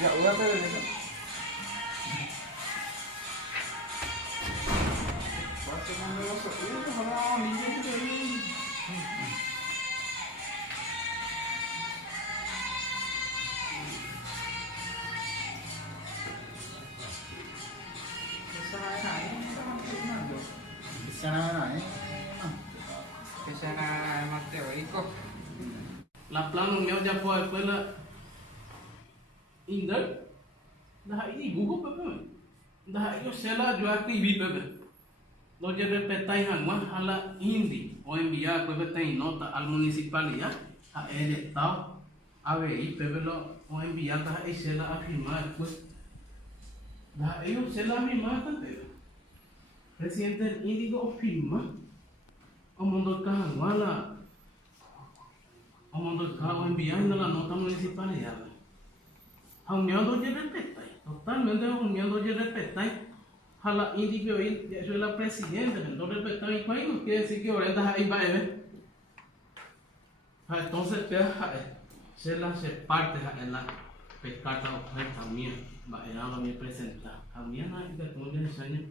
Ya, voy a hacer eso. Vas tomando los sopitos, ahora niños que ahí. Kesana emang teórico. La plano meu já foi pela Inder. Dah ini Google apa? Dah itu sela jual TV apa? Lo je repetai hangma hala Hindi. O enviar repetai nota al municipalidad a el estado. A ver, pero lo o enviar dah sela a firmar pues. Dah itu sela a firmar tanto. Presidente Indigo firma. O mundo kahangma la o enviando la nota municipalidad. Uniendo de respetar, totalmente uniendo de respetar. A la individual, yo soy la presidenta, no respetar mi país, no quiere decir que ahorita ahí va a ver. Entonces, se la se parte en la pescata oferta mía, va a ir a la mía presentar. A mí no hay que tú le enseñas.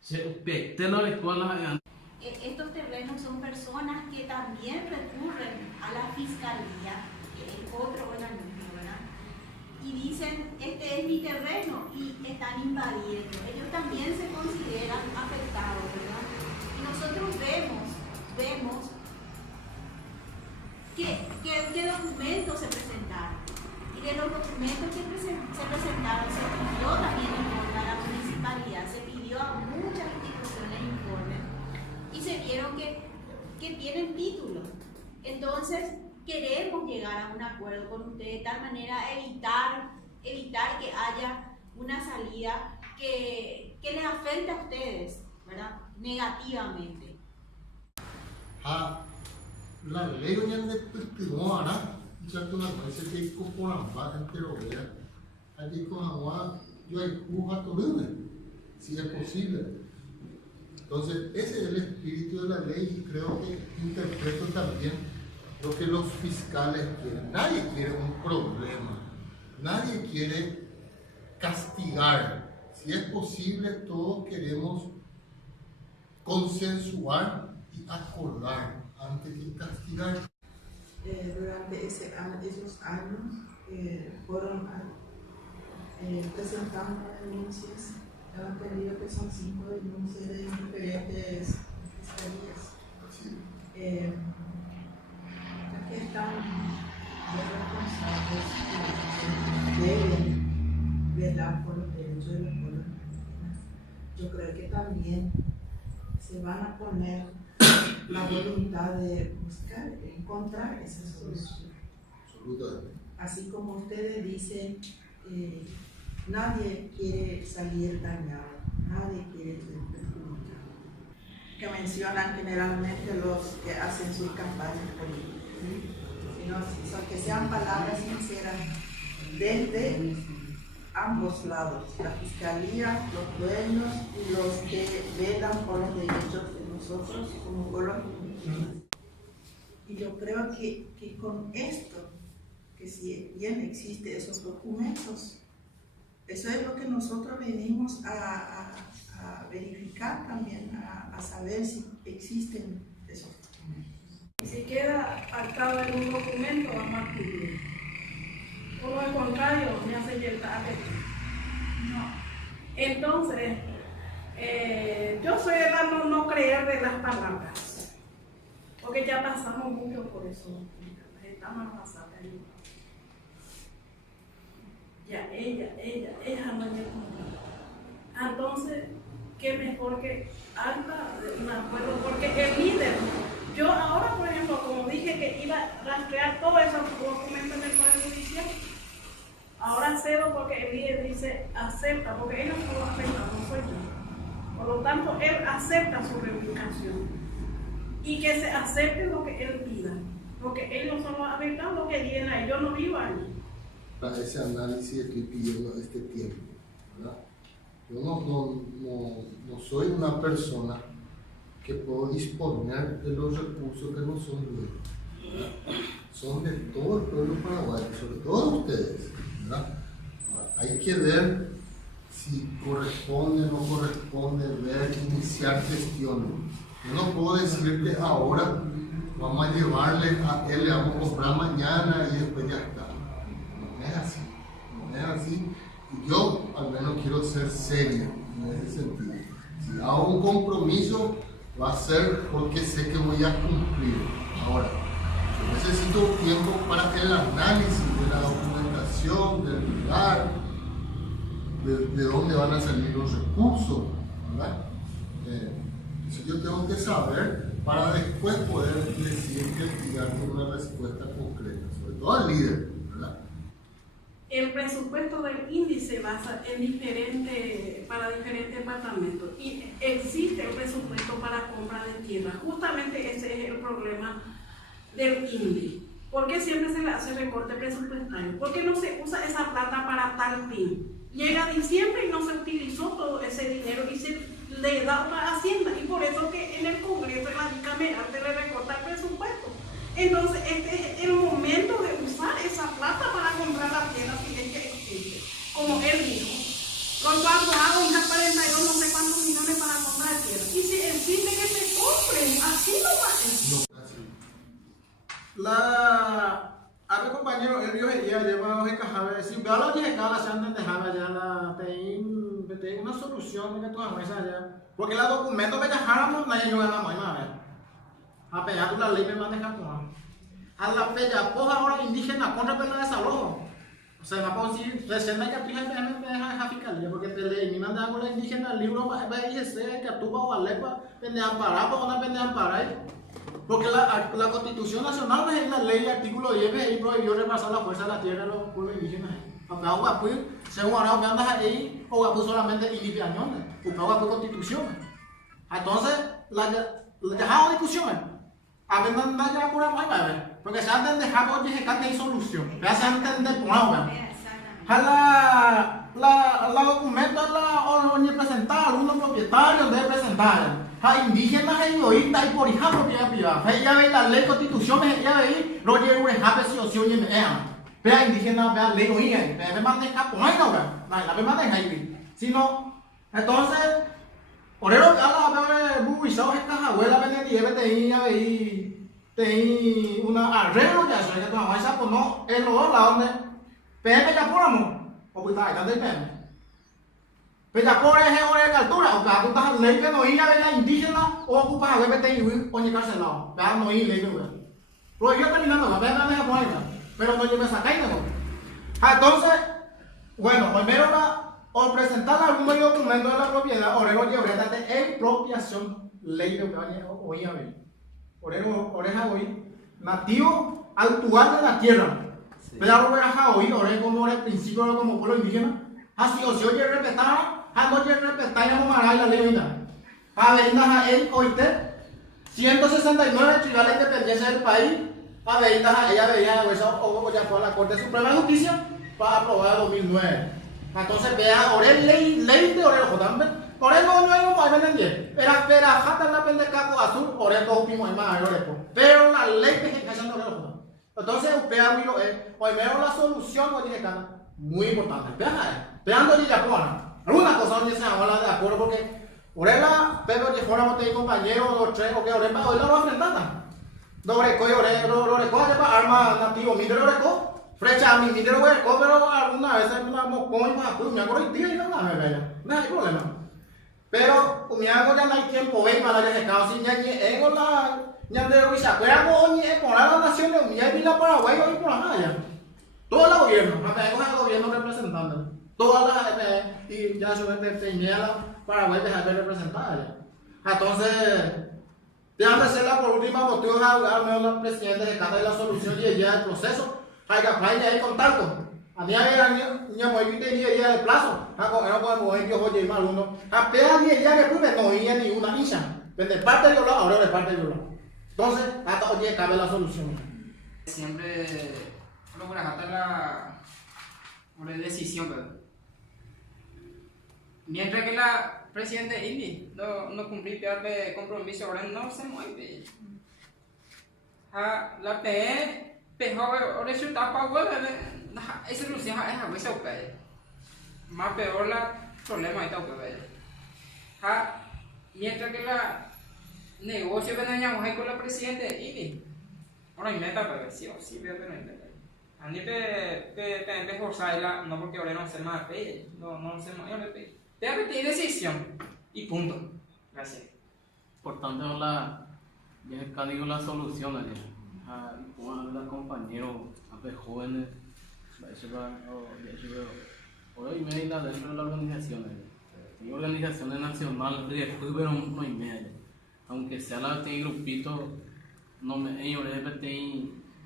Se te lo escuela. Estos terrenos son personas que también recurren a la fiscalía, que es otro organismo, ¿verdad? Y dicen, este es mi terreno, y están invadiendo. Ellos también se consideran afectados, ¿verdad? Y nosotros vemos qué documentos se presentaron. Y de los documentos que se presentaron, se pidió también informe a la municipalidad, se pidió a muchas instituciones informes. Y se vieron que tienen título. Entonces, queremos llegar a un acuerdo con ustedes de tal manera evitar que haya una salida que les afecte a ustedes, ¿verdad? Negativamente. La ley hoy en día ahora ya que una vez que componen más entero vea allí con agua yo hay juja todo si es posible. Entonces, ese es el espíritu de la ley y creo que interpreto también lo que los fiscales quieren. Nadie quiere un problema, nadie quiere castigar. Si es posible, todos queremos consensuar y acordar antes de castigar. Durante esos años fueron presentando denuncias. Tengo entendido que son 5 denuncias de diferentes fiscalías. Aquí están los responsables que deben velar por los derechos de los pueblos indígenas. Yo creo que también se van a poner la voluntad de buscar, de encontrar esa solución. Absolutamente. Así como ustedes dicen, nadie quiere salir dañado, nadie quiere ser perjudicado. Que mencionan generalmente los que hacen sus campañas políticas, sino que sean palabras sinceras desde ambos lados, la fiscalía, los dueños y los que velan por los derechos de nosotros como pueblos indígenas. Y yo creo que con esto, que si bien existen esos documentos, eso es lo que nosotros venimos a verificar también, a saber si existen esos documentos. Y si queda actado en un documento, vamos a cubrir. Por lo contrario, me hace llegar no. Entonces, yo soy de la no creer de las palabras, porque ya pasamos mucho por eso, estamos pasadas. Ya ella no llegó. Entonces, qué mejor que alta un acuerdo, porque el líder, yo ahora, por ejemplo, como dije que iba a rastrear todos esos documentos del Poder Judicial, ahora cedo porque el líder dice acepta, porque él no solo acepta, no soy yo. Por lo tanto, él acepta su reivindicación y que se acepte lo que él pida, porque él no solo acepta lo que viene, yo no vivo allí. Ese análisis estoy pidiendo este tiempo, ¿verdad? Yo no soy una persona que puedo disponer de los recursos que no son míos, ¿verdad? son de todo el pueblo paraguayo, sobre todo ustedes, ¿verdad? Hay que ver si corresponde o no corresponde, ver, iniciar gestiones. Yo no puedo decirte ahora, vamos a llevarle a él, le vamos a comprar mañana y después ya está. No es así, no es así. Y yo al menos quiero ser serio en ese sentido. Si hago un compromiso, va a ser porque sé que voy a cumplir. Ahora, yo necesito tiempo para el análisis de la documentación, del lugar, de dónde van a salir los recursos, ¿verdad? Eso yo tengo que saber para después poder decir y darte una respuesta concreta, sobre todo al líder, ¿verdad? El presupuesto del INDI se basa en para diferentes departamentos y existe el presupuesto para compra de tierra. Justamente ese es el problema del INDI. ¿Por qué siempre se le hace recorte presupuestario? Porque no se usa esa plata para tal fin. Llega diciembre y no se utilizó todo ese dinero y se le da una hacienda, y por eso que en el Congreso, en la bicameral, se le recorta el presupuesto. Entonces este es el momento de usar esa plata para comprar la tierra si es que existe, como él dijo. Con cuando hago unas 42 no sé cuántos millones para comprar tierra, y si existe que se compren, así no va a ser. A mi compañero, el viejo ya lleva hoy cajabe, si veo lo que la santa dejaba ya la tem una solución que tú hagas allá, porque la documento que ya haramos no hay yo en la mañana, a pegar la ley me van a dejar tomar. A la pella poja ahora indígena contra pela desalojo. O sea, no puedo decir, recién hay que aplicar la fiscalía, porque te eliminan de algo la indígena, el libro va a ir que atuba o alepa, pende amparar, para una pende amparar. Porque la Constitución Nacional es la ley, artículo 10, y prohibió repasar la fuerza de la tierra de los pueblos indígenas. Acá Guapuí, según ahora andas ahí, o Guapuí solamente ilipiañones, porque Guapuí Constitución. Entonces, dejamos discusiones. A ver, no hay que curar más, porque se han de dejar por que hay solución. Ya se han de poner, la documento la presentar, algunos propietarios deben presentar. A indígenas egoístas y por hija propiedad privada. Ella ve la ley constitución, ella ve lo lleva un jape si o si oye me vea indígena, vea ley oiga, me maneja con algo, la me maneja ahí. Si no, entonces, por eso que habla de buguizado esta abuela ven y lleve te una arreglo ya eso, que tu mamá esa pues no, es lo la donde, pene ya por amor, o pues está ahí, pene. Pero ya por ese hora de altura, o sea, tú estás ley que no ir a ver la indígena o ocupas a ver que ir o ni carcelado. Pero no ir ley, güey. Pero yo terminando, la pena deja por ahí, pero no yo me saqué, ¿no? Entonces, bueno, primero o presentar algún documento de la propiedad, o luego llevar de expropiación, ley de hoy a ver. Oreja hoy, nativo actual de la tierra. Pero ahora hoy, oreja como el principio como pueblo indígena, así o si oye respetar. Anoche respetamos Maray la ley. A ver, a él, oíste, 169 tribunales de independencia del país. A ver, ella veía eso, o ya fue a la Corte Suprema de Justicia para aprobar el 2009. Entonces, vea, Orel ley de Orel Jodambe. Orel no hay un país en 10. Era jata la pendecaco azul, Orel no último más, pero la ley que se casa en Orel Jodambe. Entonces, usted miro primero la solución, oye, muy importante. Vean, oye, ya pone. Alguna cosa donde se habla de acuerdo porque Orela, pero que fuera de compañero o tres o que Orela hoy la va a enfrentar. Doreco y Oreco lleva arma nativo, mire Oreco, frecha a mí, mire Oreco, pero alguna vez la mocón y más, me acuerdo y tía y no hay problema. Pero me hago ya no hay tiempo, ven para la recado, si ya en la ya de hoy se acuerdan con por la nación de ya y la Paraguay hoy por allá. Todo el gobierno, el gobierno representando. Todas las y ya se señala Paraguay dejar de representar. Entonces, déjame hacerla por última motivo de hablar menos al presidente de cada de la solución y ya el proceso. Hay que hay contacto. A mí había muy día de plazo. No podemos ver que oye mal uno. Apenas 10 días que tuve no iba ni una misa. De parte de yo ahora de parte de yo. Entonces, hasta hoy cabe la solución. Siempre procura acatar la decisión, ¿verdad? Mientras que la presidenta INDI no cumplía el compromiso, ahora no se mueve. La PE Pero ahora eso está para huevo, esa solución es a hueso, más peor la problema está huevo. Mientras que la negocio que teníamos ahí con la presidenta y ahora meta pero sí o sí pero no meta a mí te forzarla no porque ahora no se más no se más te ha pedido decisión y punto. Gracias. Por tanto, ya acá digo la solución allá. Como habla compañero, a jóvenes, hoy me la dentro de la organización. Hay organizaciones nacionales, pero no hay media. Aunque sea la de grupito, no me ellos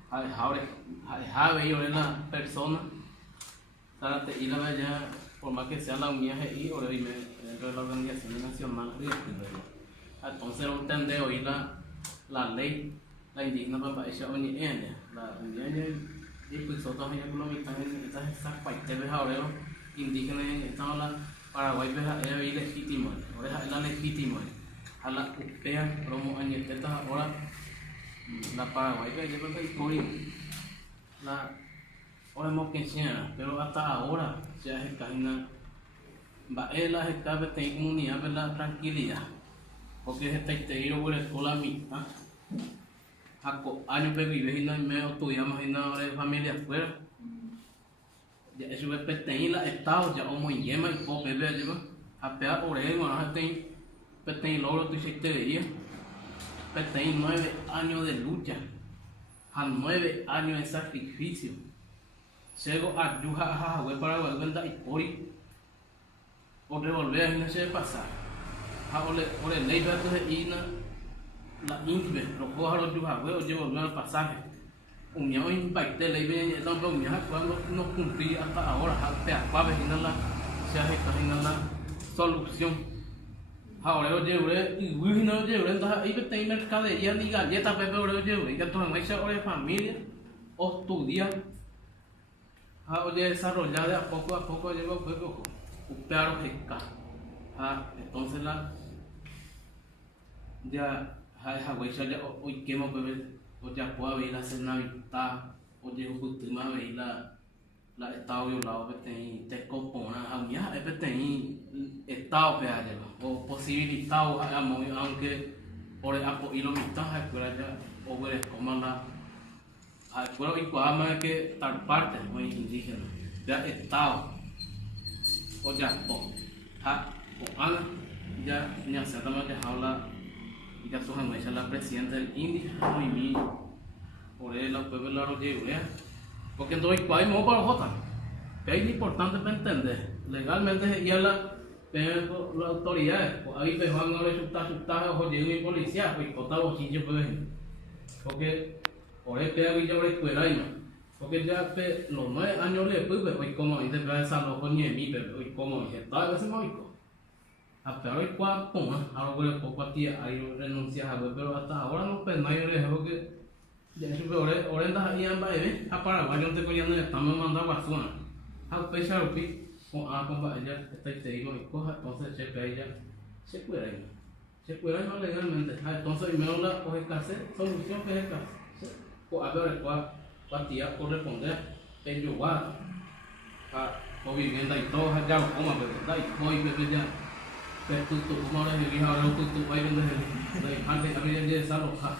a dejar ellos la persona, y la vaya, por más que sea la unidad y dentro de la organización nacional. Entonces no entender hoy la ley, la indígena para esa unidad, la unidad y pues otros económicos en esas países ahora indígenas están la Paraguay es ilegítimo, ahora es la legítima, a la UPEA, promo añetetas ahora la Paraguay que lleva la historia, ahora hemos que sea, pero hasta ahora se hace cajina, va a la escapa de comunidad de la tranquilidad, porque está interior por la escuela mitad, años que vive y no medio estudiamos y no de familia afuera. Ya eso es petén la estado ya como yema y poco bebé lleva a pegar por él bueno petén logro tu secretaría petén 9 años de lucha a 9 años de sacrificio llego a yuja a web para volver y ori o revolver a no se pasar a ole ley de ina la inve lo cojo los yuja web o llevo el pasaje un día impacté la idea de cuando no cumplí hasta ahora hasta se hace la solución ahora yo llevé y no llevé entonces ahí te hay mercadería ni galletas pero yo llevé ya toda esa hora de familia o estudiar ahora desarrollar de a poco llevo juego claro que entonces ya ya hoy quemo o ya puedo ver la cena vital, o llego justo más ver la estado violado que te compona, a mí es que estado que hay, o posibilitado, aunque por el apoyo y lo mitad, ya, o ver como la, pero igual más que tal parte, muy indígena, ya estado, o ya, o Ana, ya se ha dejado la. Y que su es la presidenta del INDI, muy por él, la pueblo la rodilla, porque entonces hay modo para Jota, que es importante para entender, legalmente ya las autoridades, ahí pues van a resultar o llegan mi policía, pues Jota bochinche pues, porque por él pega y ya la escuela y porque ya los 9 años después, pues hoy como dice, va a desalojo ni en mí, pero hoy como dice, todas veces no hasta hoy cuatro, ahora poco a ti hay renuncias a pero hasta ahora no pues no hay riesgo que ya eso ahora andas ahí en baile a Paraguay no te cogiendo estamos mandando basura a pesar de con ella está te digo y coja entonces cheque ella se puede no legalmente entonces primero la coge que hacer solución que es que o a ver cuál partida corresponde en lugar a vivienda y todo ya lo coma pero y voy bebé ya pero tú como ahora es el hijo ahora tú vas viendo el antes había de desalojar